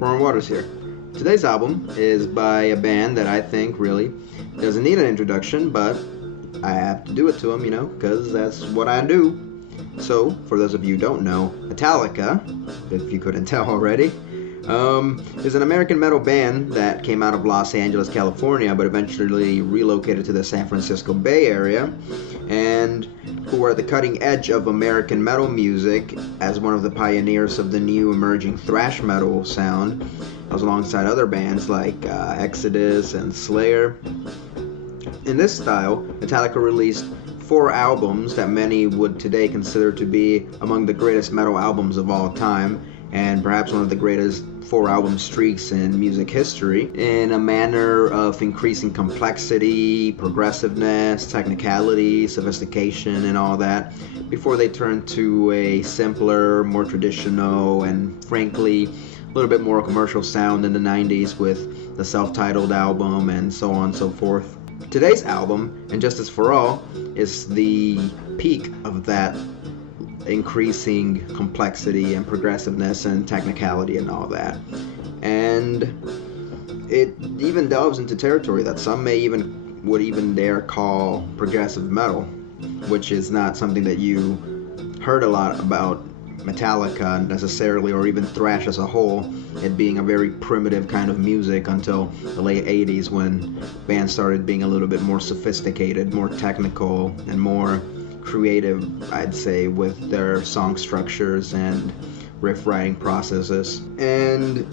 Roarin Waters here. Today's album is by a band that I think really doesn't need an introduction, but I have to do it to them, because that's what I do. So, for those of you who don't know, Metallica, if you couldn't tell already, is an American metal band that came out of Los Angeles, California, but eventually relocated to the San Francisco Bay Area, and who are at the cutting edge of American metal music as one of the pioneers of the new emerging thrash metal sound, as alongside other bands like Exodus and Slayer. In this style, Metallica released 4 albums that many would today consider to be among the greatest metal albums of all time, and perhaps one of the greatest 4-album streaks in music history, in a manner of increasing complexity, progressiveness, technicality, sophistication, and all that, before they turned to a simpler, more traditional, and frankly, a little bit more commercial sound in the 90s with the self-titled album and so on and so forth. Today's album, And Justice for All, is the peak of that increasing complexity and progressiveness and technicality and all that. And it even delves into territory that some would even dare call progressive metal, which is not something that you heard a lot about Metallica necessarily, or even thrash as a whole, it being a very primitive kind of music until the late 80s, when bands started being a little bit more sophisticated, more technical, and more creative, I'd say, with their song structures and riff writing processes. And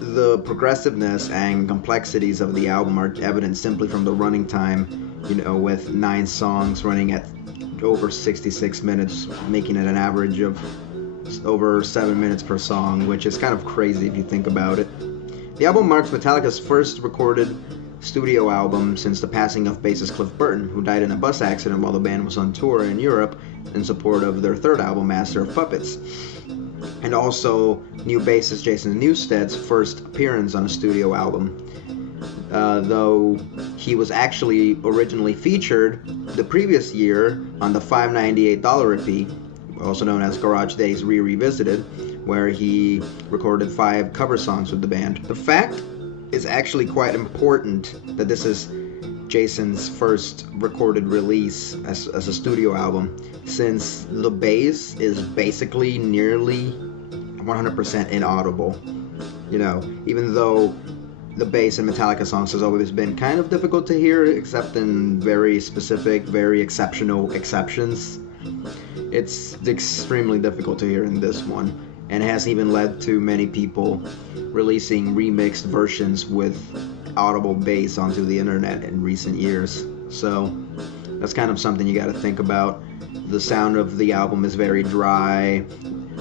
the progressiveness and complexities of the album are evident simply from the running time, with 9 songs running at over 66 minutes, making it an average of over 7 minutes per song, which is kind of crazy if you think about it. The album marks Metallica's first recorded studio album since the passing of bassist Cliff Burton, who died in a bus accident while the band was on tour in Europe in support of their 3rd album, Master of Puppets, and also new bassist Jason Newsted's first appearance on a studio album, though he was actually originally featured the previous year on the $598 EP, also known as Garage Days Revisited, where he recorded 5 cover songs with the band. The fact is actually quite important that this is Jason's first recorded release as a studio album, since the bass is basically nearly 100% inaudible. Even though the bass in Metallica songs has always been kind of difficult to hear, except in very specific, very exceptional exceptions, it's extremely difficult to hear in this one, and it has even led to many people releasing remixed versions with audible bass onto the internet in recent years. So that's kind of something you got to think about. The sound of the album is very dry.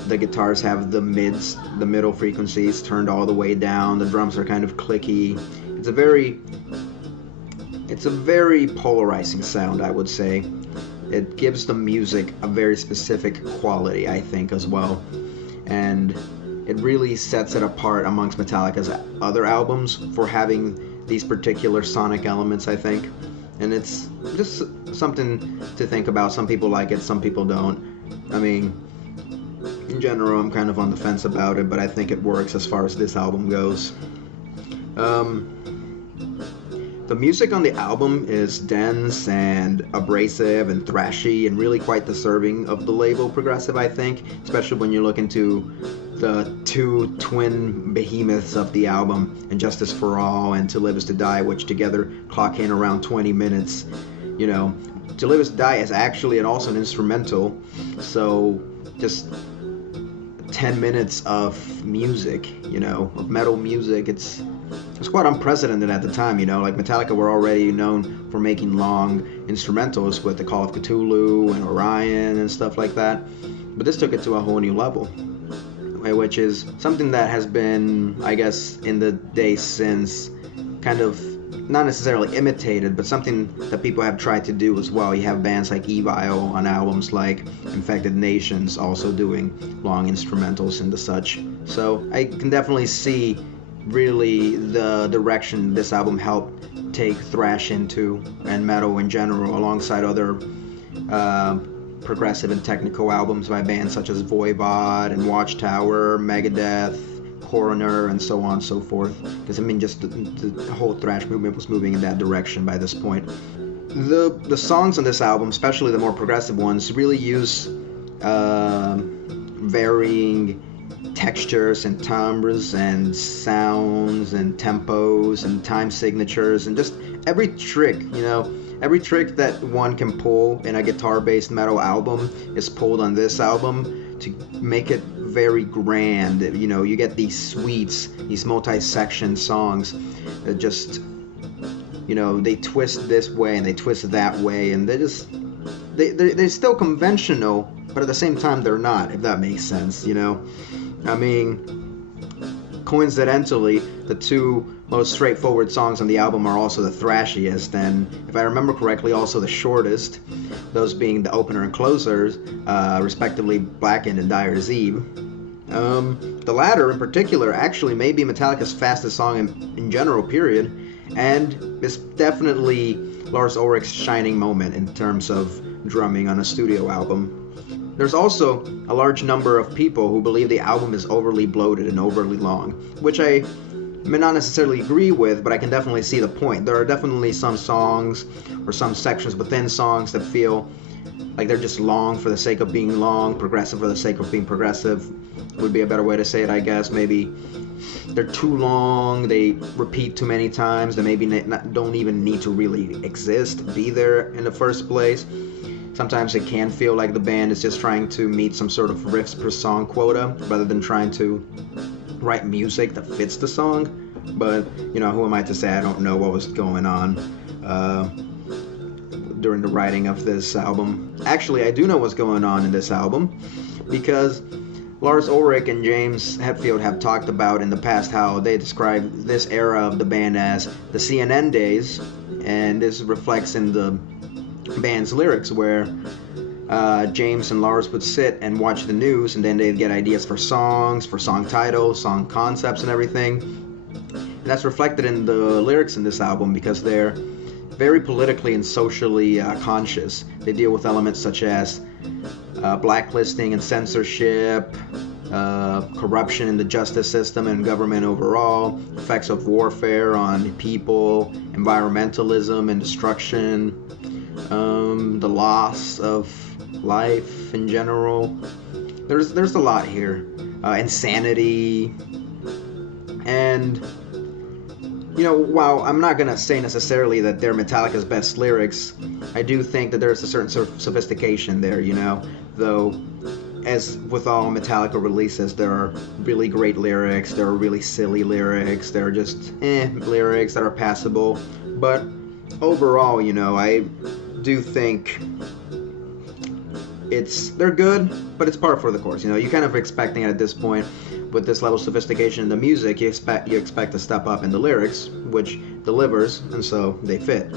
The guitars have the middle frequencies turned all the way down. The drums are kind of clicky. It's a very polarizing sound, I would say. It gives the music a very specific quality, I think, as well. And it really sets it apart amongst Metallica's other albums for having these particular sonic elements, I think. And it's just something to think about. Some people like it, some people don't. I mean, in general, I'm kind of on the fence about it, but I think it works as far as this album goes. The music on the album is dense and abrasive and thrashy and really quite deserving of the label progressive, I think, especially when you look into the 2 twin behemoths of the album, And Justice for All and To Live Is To Die, which together clock in around 20 minutes. To Live Is To Die is actually also an instrumental, so just 10 minutes of music, of metal music. It's quite unprecedented at the time, like Metallica were already known for making long instrumentals with the Call of Cthulhu and Orion and stuff like that, but this took it to a whole new level, which is something that has been, I guess, in the days since, kind of not necessarily imitated, but something that people have tried to do as well. You have bands like Evil on albums like Infected Nations also doing long instrumentals and the such. So I can definitely see really the direction this album helped take thrash into, and metal in general, alongside other progressive and technical albums by bands such as Voivod and Watchtower, Megadeth, Coroner and so on and so forth. Because I mean, just the whole thrash movement was moving in that direction by this point. The songs on this album, especially the more progressive ones, really use varying textures and timbres and sounds and tempos and time signatures and just every trick, every trick that one can pull in a guitar-based metal album is pulled on this album to make it very grand. You get these suites, these multi-section songs that just, they twist this way and they twist that way, and they're still conventional, but at the same time they're not, if that makes sense. I mean, coincidentally, the two most straightforward songs on the album are also the thrashiest, and if I remember correctly, also the shortest, those being the opener and closers, respectively Blackened and Dyer's Eve. The latter, in particular, actually may be Metallica's fastest song in general, period, and it's definitely Lars Ulrich's shining moment in terms of drumming on a studio album. There's also a large number of people who believe the album is overly bloated and overly long, which I may not necessarily agree with, but I can definitely see the point. There are definitely some songs or some sections within songs that feel like they're just long for the sake of being long, progressive for the sake of being progressive would be a better way to say it, I guess. Maybe they're too long, they repeat too many times, they maybe don't even need to really exist, be there in the first place. Sometimes it can feel like the band is just trying to meet some sort of riffs per song quota rather than trying to write music that fits the song. But, who am I to say? I don't know what was going on during the writing of this album. Actually, I do know what's going on in this album, because Lars Ulrich and James Hetfield have talked about in the past how they describe this era of the band as the CNN days, and this reflects in the band's lyrics, where James and Lars would sit and watch the news, and then they'd get ideas for songs, for song titles, song concepts, and everything. And that's reflected in the lyrics in this album, because they're very politically and socially conscious. They deal with elements such as blacklisting and censorship, corruption in the justice system and government overall, effects of warfare on people, environmentalism and destruction, the loss of life in general. There's a lot here. Insanity. And, while I'm not going to say necessarily that they're Metallica's best lyrics, I do think that there's a certain sort of sophistication there, though, as with all Metallica releases, there are really great lyrics, there are really silly lyrics, there are just lyrics that are passable, but overall, I do think they're good, but it's par for the course. You kind of expecting it at this point with this level of sophistication in the music. You expect to step up in the lyrics, which delivers, and so they fit.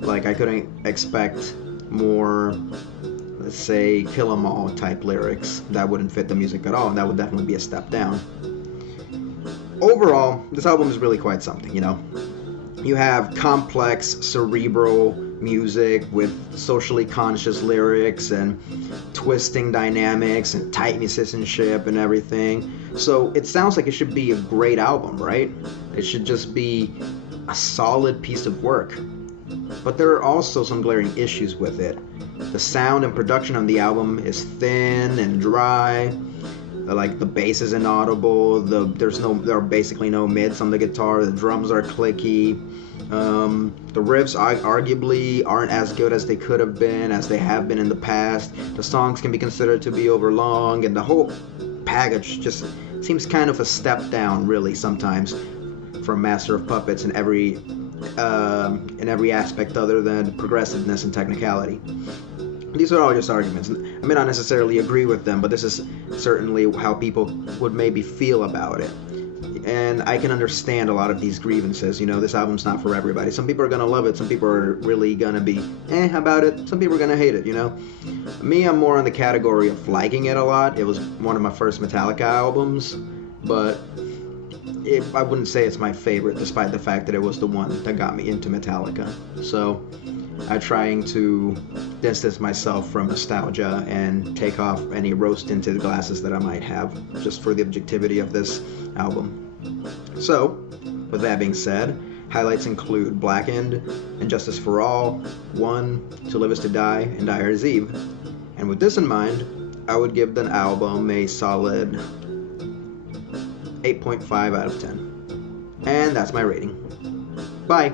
Like I couldn't expect more, let's say, Kill 'Em All type lyrics. That wouldn't fit the music at all, and that would definitely be a step down. Overall, this album is really quite something. You have complex, cerebral music with socially conscious lyrics and twisting dynamics and tight musicianship and everything. So it sounds like it should be a great album, right? It should just be a solid piece of work. But there are also some glaring issues with it. The sound and production on the album is thin and dry. Like the bass is inaudible. There are basically no mids on the guitar. The drums are clicky. The riffs arguably aren't as good as they could have been, as they have been in the past. The songs can be considered to be overlong, and the whole package just seems kind of a step down, really, sometimes, from Master of Puppets in every aspect other than progressiveness and technicality. These are all just arguments. I may not necessarily agree with them, but this is certainly how people would maybe feel about it. And I can understand a lot of these grievances. This album's not for everybody. Some people are going to love it. Some people are really going to be about it. Some people are going to hate it, Me, I'm more in the category of liking it a lot. It was one of my first Metallica albums. But I wouldn't say it's my favorite, despite the fact that it was the one that got me into Metallica. So I'm trying to distance myself from nostalgia and take off any rose-tinted glasses that I might have, just for the objectivity of this album. So, with that being said, highlights include Blackened, And Justice for All, One, To Live Is To Die, and Dyer's Eve. And with this in mind, I would give the album a solid 8.5 out of 10. And that's my rating. Bye!